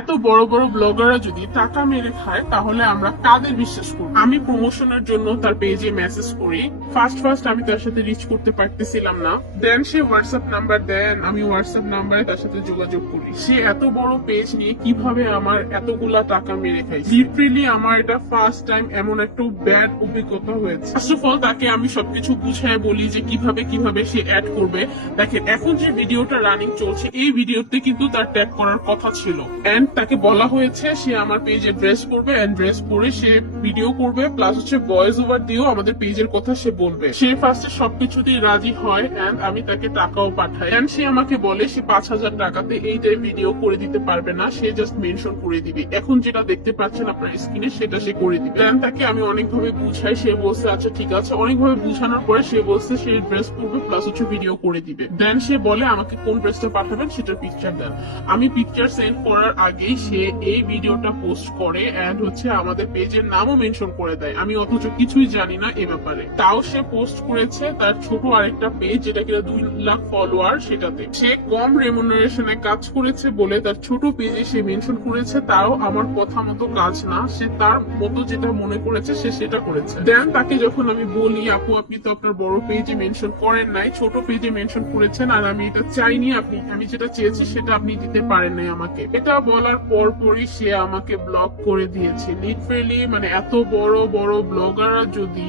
এত বড় বড় ব্লগাররা যদি টাকা মেরে খায়, তাহলে আমরা কাদের বিশ্বাস করব? আমি প্রমোশনের জন্য তার পেজে মেসেজ করি। ফার্স্ট ফার্স্ট আমি তার সাথে রিচ করতে পারতেছিলাম না। দেন সে হোয়াটসঅ্যাপ নাম্বার দেন, আমি হোয়াটসঅ্যাপ নাম্বারে তার সাথে যোগাযোগ করি। সে এত বড় পেজ নিয়ে কীভাবে আমার এতগুলা টাকা মেরে খাই লিটারেলি আমার এটা ফার্স্ট টাইম এমন একটা ব্যাড অভিজ্ঞতা হয়েছে। ফার্স্ট অফ অল তাকে আমি সবকিছু বুঝায় বলি যে কীভাবে কীভাবে সে অ্যাড করবে। দেখেন, এখন যে ভিডিওটা রানিং চলছে, এই ভিডিওতে কিন্তু তার ট্যাগ করার কথা ছিল। এন্ড তাকে বলা হয়েছে, সে আমার পেজে ড্রেস করবে এন্ড ড্রেস পরে সে ভিডিও করবে প্লাস হচ্ছে ভয়েস ওভার দিয়েও আমাদের পেজের কথা সে বলবে। সে ফার্স্টে সবকিছুতেই রাজি হয় এন্ড আমি তাকে টাকাও পাঠাই। এন্ড সে আমাকে বলে, সে পাঁচ হাজার টাকাতে এইটাই ভিডিও করে দিতে পারবে না, সে জাস্ট মেনশন করে দিবে। এখন যেটা দেখতে পাচ্ছেন আপনার স্ক্রিনে সেটা সে করে দিবে। দেন তাকে আমি অনেকভাবে বুঝাই, সে বলছে আচ্ছা ঠিক আছে। অনেকভাবে বুঝানোর পরে সে বলছে, সে ড্রেস করবে প্লাস হচ্ছে ভিডিও করে দিবে। দেন সে বলে, আমাকে কোন ড্রেসটা পাঠাবেন, সেটার পিকচার দেন। আমি পিকচার সেন্ড করার আগেই সে এই ভিডিওটা পোস্ট করে এন্ড হচ্ছে আমাদের পেজের নামও মেনশন করে দেয়। আমি অথচ কিছুই জানি না এ ব্যাপারে। তাও সে পোস্ট করেছে তার ছোট আরেকটা পেজ যেটা কিনা দুই লাখ ফলোয়ার সেটাতে। সে কম রেমুনারেশনে কাজ করেছে বলে তার ছোট পেজে সে মেনশন করেছে, তাও আমার কথা মতো কাজ না। সে তার মতো যেটা মনে করেছে, সে সেটা করেছে। দেন তাকে যখন আমি বলি, আপু, আপনি তো আপনার বড় পেজে মেনশন করেন নাই, ছোট পেজে মেনশন করেছেন, আর আমি এটা চাইনি আপনি, আমি যেটা চেয়েছি সেটা আপনি দিতে পারেন নাই আমাকে। এটা বলার পর পরই সে আমাকে ব্লক করে দিয়েছে। লিটারেলি মানে এত বড় বড় ব্লগাররা যদি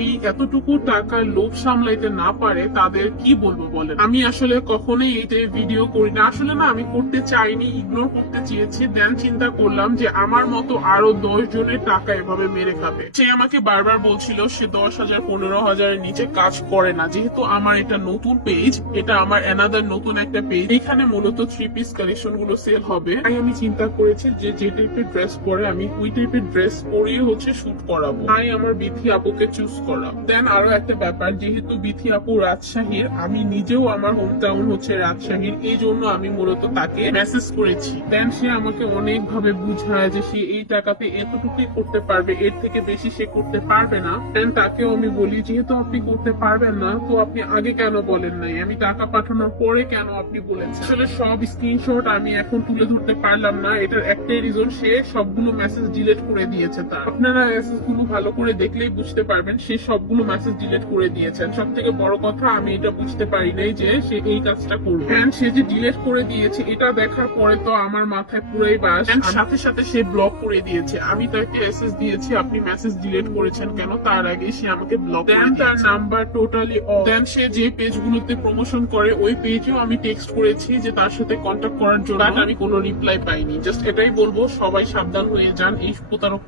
এই এতটুকু টাকার লোভ সামলাইতে না পারে, তাদের কি বলব বলেন? আমি আসলে কখনোই এইটা ভিডিও করি না। আসলে না, আমি করতে চাইনি ইগনোর করতে চেয়েছি। দেন চিন্তা করলাম যে আমার মতো আরও দশ জনের টাকা এভাবে মেরে খাবে। সে আমাকে বারবার বলছিল, সে দশ হাজার, পনেরো হাজারের নিচে কাজ করে না। যেহেতু আমার এটা নতুন পেজ এটা আমার এনাদার নতুন একটা পেজ এখানে মূলত থ্রি পিস কালেকশনগুলো সেল হবে। তাই আমি চিন্তা করেছি যে যে টাইপের ড্রেস পরে আমি ওই টাইপের ড্রেস পরিয়ে হচ্ছে শুট করাবো। তাই আমার বিথি আপুকে চুজ করা। দেন আরও একটা ব্যাপার, যেহেতু বিথি আপু রাজশাহীর, আমি নিজেও আমার হোম টাউন হচ্ছে রাজশাহীর, এই জন্য আমি মূলত তাকে মেসেজ করেছি। দেন সে আমাকে অনেক ভাবে বুঝায় যে সে এই টাকাতে এতটুকুই করতে পারবে, এর থেকে বেশি সে করতে পারবে না। দেন তাকেও আমি বলি, যেহেতু আপনি করতে পারবেন না, তো আপনি আগে কেন বলেন নাই? আমি টাকা পাঠানোর পরে কেন আপনি বলেছেন? আসলে সব স্ক্রিনশট আমি এখন তুলে ধরতে পারলাম না এটার একটাই রিজন সে সবগুলো মেসেজ ডিলেট করে দিয়েছে তার। আপনারা মেসেজগুলো ভালো করে দেখলেই বুঝতে পারবেন সে সবগুলো মেসেজ ডিলেট করে দিয়েছেন। সব থেকে বড় কথা আমি এটা বুঝতে পারি নাই যে সে এই কাজটা করবে। And সে যে ডিলেট করে দিয়েছে এটা দেখার পরে তো আমার মাথায় পুরাই বাস। সাথে সাথে সে ব্লক করে দিয়েছে। আমি তাকে এসএস দিয়েছি আপনি মেসেজ ডিলেট করেছেন কেন? তার আগে সে আমাকে ব্লক দেন তার নাম্বার টোটালি অফ দেন সে যে পেজগুলোতে প্রমোশন করে ওই পেজেও আমি টেক্সট করেছি যে তার সাথে কন্ট্যাক্ট করার জন্য। আমি কোনো রিপ্লাই পাইনি। জাস্ট এটাই বলব সবাই সাবধান হয়ে যান এই প্রতারক